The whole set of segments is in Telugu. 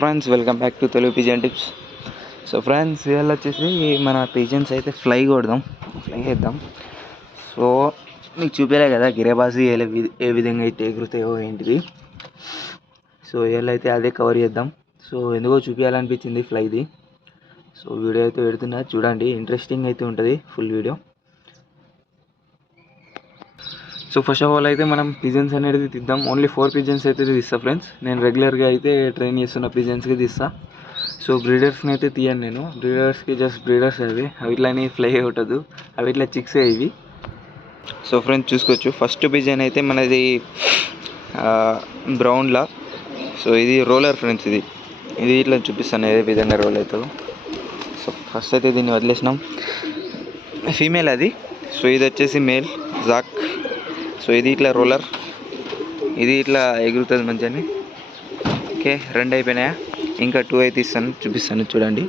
Friends, welcome back to Telugu pigeon tips. So friends, ఇవాళ వచ్చేసి మన పిజన్స్ అయితే ఫ్లై వేద్దాం. సో మీకు చూపించలే కదా గిరేబాజీ ఏ విధంగా అయితే ఎగురుతాయో ఏంటిది. సో ఇవాళ అయితే అదే కవర్ చేద్దాం. సో ఎందుకో చూపించాలనిపించింది ఫ్లైది. సో వీడియో అయితే పెడుతున్నా, చూడండి, ఇంట్రెస్టింగ్ అయితే ఉంటుంది full video. So first of all అయితే మనం పిజన్స్ అనేది తీద్దాం. ఓన్లీ 4 పిజన్స్ అయితే తీస్తా ఫ్రెండ్స్. నేను రెగ్యులర్గా అయితే ట్రైన్ చేస్తున్న పిజన్స్కి తీస్తా. సో బ్రీడర్స్ని అయితే తీయను నేను. బ్రీడర్స్కి జస్ట్ బ్రీడర్స్ అవి ఇట్లానే ఫ్లై అవుతుంది, అవి ఇట్లా చిక్సే ఇవి. సో ఫ్రెండ్స్ చూసుకోవచ్చు, ఫస్ట్ పిజన్ అయితే మనది బ్రౌన్లా. సో ఇది రోలర్ ఫ్రెండ్స్. ఇది ఇట్లా చూపిస్తాను ఏ విధంగా రోల్ అవుతుందో. సో ఫస్ట్ అయితే దీన్ని వదిలేసినాం. ఫీమేల్ అది. సో ఇది వచ్చేసి మేల్ జాక్. సో ఇది ఇట్లా రోలర్, ఇది ఇట్లా ఎగురుతుంది మంచిగా. ఓకే, 2 అయిపోయినాయా? ఇంకా 2 అయితే చూపిస్తాను చూడండి.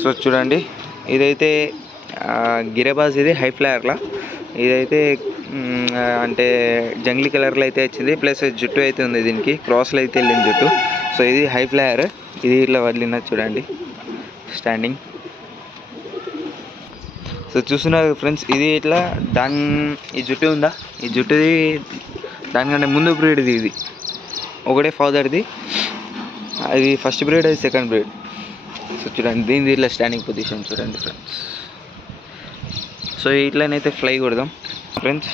సో చూడండి, ఇదైతే గిరేబాజ్, ఇది హై ఫ్లయర్లా. ఇదైతే అంటే జంగ్లీ కలర్లో అయితే వచ్చింది, ప్లస్ జుట్టు అయితే ఉంది దీనికి, క్రాస్లో అయితే వెళ్ళింది జుట్టు. సో ఇది హై ఫ్లయర్, ఇది ఇట్లా వదిలిన చూడండి స్టాండింగ్. సో చూస్తున్నారు ఫ్రెండ్స్, ఇది ఇట్లా ఈ జుట్టు ఉందా, ఈ జుట్టుది దానికంటే ముందు బ్రీడ్ ఇది ఒకటే ఫాదర్ది. అది ఫస్ట్ బ్రీడ్, అది సెకండ్ బ్రీడ్. సో చూడండి, దీనిది ఇట్లా స్టాండింగ్ పొజిషన్ చూడండి ఫ్రెండ్స్. సో ఇట్లానైతే ఫ్లై కొడదాం ఫ్రెండ్స్.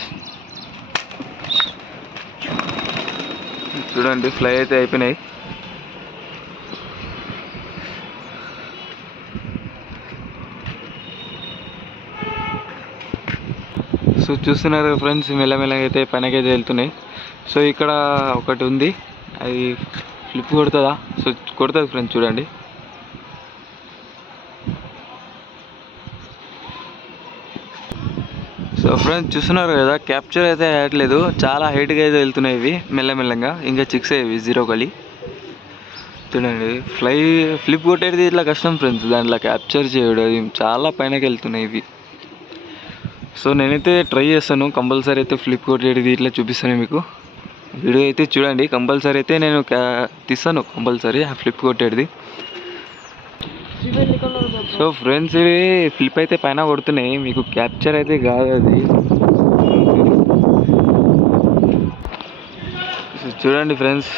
చూడండి, ఫ్లై అయితే అయిపోయినాయి. సో చూస్తున్నారు ఫ్రెండ్స్, మెల్లమెల్లగా అయితే పైనకైతే వెళ్తున్నాయి. సో ఇక్కడ ఒకటి ఉంది, అది ఫ్లిప్ కొడుతుందా? సో కొడుతుంది ఫ్రెండ్స్, చూడండి. సో ఫ్రెండ్స్ చూస్తున్నారు కదా, క్యాప్చర్ అయితే అయ్యట్లేదు, చాలా హైట్గా అయితే వెళ్తున్నాయి ఇవి మెల్లమెల్లగా. ఇంకా చిక్స్ ఇవి 0 కలి. చూడండి, ఫ్లిప్ కొట్టేది ఇట్లా కష్టం ఫ్రెండ్స్, దాంట్లో క్యాప్చర్ చేయడం, అది చాలా పైనకి వెళ్తున్నాయి ఇవి. సో నేనైతే ట్రై చేస్తాను, కంపల్సరీ అయితే ఫ్లిప్ కొట్టేది ఇట్లా చూపిస్తాను మీకు. వీడియో అయితే చూడండి, కంపల్సరీ అయితే నేను తీస్తాను కంపల్సరీ ఆ ఫ్లిప్ కొట్టేది. సో ఫ్రెండ్స్, ఇవి ఫ్లిప్ అయితే పైన కొడుతున్నాయి, మీకు క్యాప్చర్ అయితే కాదు అది. సో చూడండి ఫ్రెండ్స్,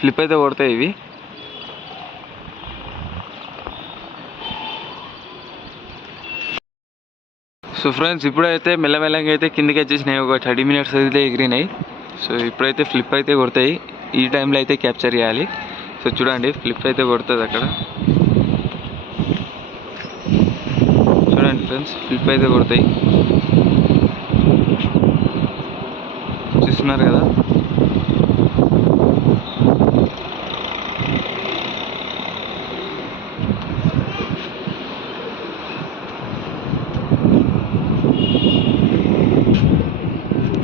ఫ్లిప్ అయితే కొడతాయి ఇవి. సో ఫ్రెండ్స్, ఇప్పుడైతే మెల్లమెల్లగా అయితే కిందకి వచ్చేసినాయి, ఒక 30 మినిట్స్ అయితే ఎగిరినాయి. సో ఇప్పుడైతే ఫ్లిప్ అయితే కొడతాయి, ఈ టైంలో అయితే క్యాప్చర్ చేయాలి. సో చూడండి, ఫ్లిప్ అయితే కొడుతుంది అక్కడ. చూడండి ఫ్రెండ్స్, ఫ్లిప్ అయితే కొడతాయి, చూస్తున్నారు కదా.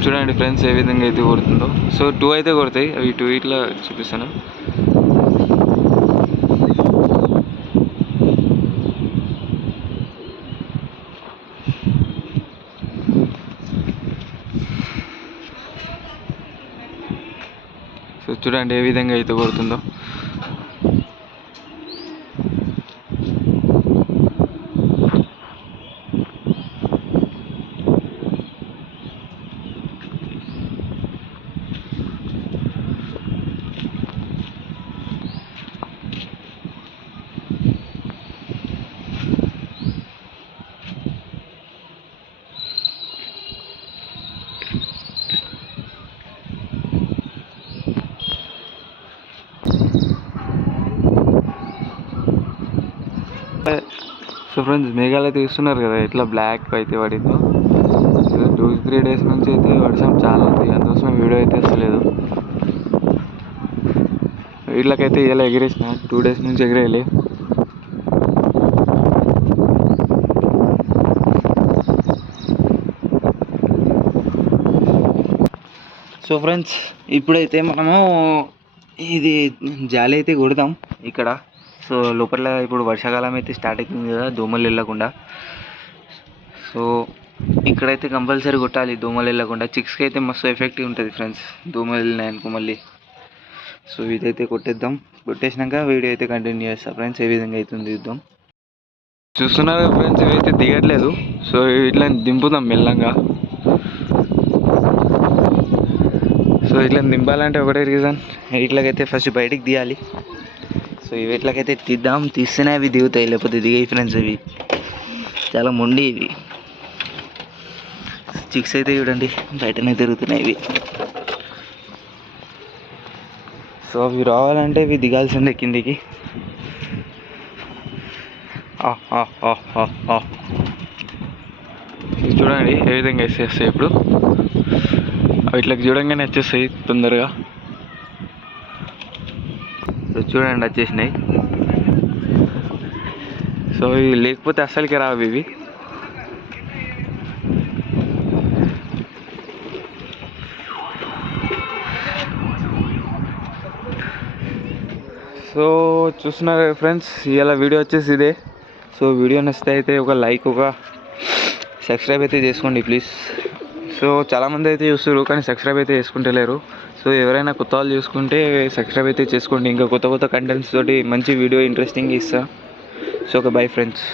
చూడండి ఫ్రెండ్స్, ఏ విధంగా అయితే కొడుతుందో. సో 2 అయితే కొడతాయి, అవి 2 ఇట్లా చూపిస్తాను. సో చూడండి ఏ విధంగా అయితే కొడుతుందో. సో ఫ్రెండ్స్, మేఘాలు అయితే చూస్తున్నారు కదా, ఇట్లా బ్లాక్ అయితే పడిందో. 2-3 డేస్ నుంచి అయితే వర్షం చాలా ఉంది, అందుకోసం వీడియో అయితే వస్తలేదు. వీళ్ళకైతే ఇలా ఎగిరేసిన 2 డేస్ నుంచి ఎగిరేయాలి. సో ఫ్రెండ్స్, ఇప్పుడైతే మనము ఇది జాలి అయితే కొడతాం ఇక్కడ. సో లోపల ఇప్పుడు వర్షాకాలం అయితే స్టార్ట్ అవుతుంది కదా, దోమలు వెళ్ళకుండా. సో ఇక్కడైతే కంపల్సరీ కొట్టాలి, దోమలు వెళ్ళకుండా. చిక్స్కి అయితే మస్తు ఎఫెక్టివ్ ఉంటుంది ఫ్రెండ్స్, దోమలు వెళ్ళినాయనుకో మళ్ళీ. సో ఇదైతే కొట్టేద్దాం. కొట్టేసినాక వీడియో అయితే కంటిన్యూ చేస్తా ఫ్రెండ్స్. ఏ విధంగా అవుతుంది చూద్దాం. చూస్తున్నారు ఫ్రెండ్స్, ఇవైతే దిగట్లేదు. సో ఇట్లా దింపుదాం మెల్లంగా. సో ఇట్లా దింపాలంటే ఒకటే రీజన్, ఇట్లకైతే ఫస్ట్ బయటికి తీయాలి. సో ఇవి ఇట్లకైతే తీద్దాం, తీస్తేనే అవి దిగుతాయి, లేకపోతే దిగాయి ఫ్రెండ్స్. ఇవి చాలా మొండి ఇవి. చిక్స్ అయితే చూడండి బయటనే తిరుగుతున్నాయి ఇవి. సో అవి రావాలంటే ఇవి దిగాల్సిందే కిందికి. చూడండి ఏ విధంగా వేసేస్తాయి ఇప్పుడు. అవి ఇట్లా చూడంగానే వచ్చేస్తాయి తొందరగా. సో చూడండి వచ్చేసినాయి. సో ఇవి లేకపోతే అస్సలకి రావు ఇవి. సో చూస్తున్నారు ఫ్రెండ్స్, ఇలా వీడియో వచ్చేసి ఇదే. సో వీడియో నచ్చితే అయితే ఒక లైక్, ఒక సబ్స్క్రైబ్ అయితే చేసుకోండి ప్లీజ్. సో చాలామంది అయితే చూస్తారు కానీ సబ్స్క్రైబ్ అయితే చేసుకుంటలేరు. సో ఎవరైనా కొత్త వాళ్ళు చూసుకుంటే సబ్స్క్రైబ్ అయితే చేసుకోండి. ఇంకా కొత్త కొత్త కంటెంట్స్ తోటి మంచి వీడియో ఇంట్రెస్టింగ్ ఇస్తా. So okay, bye friends.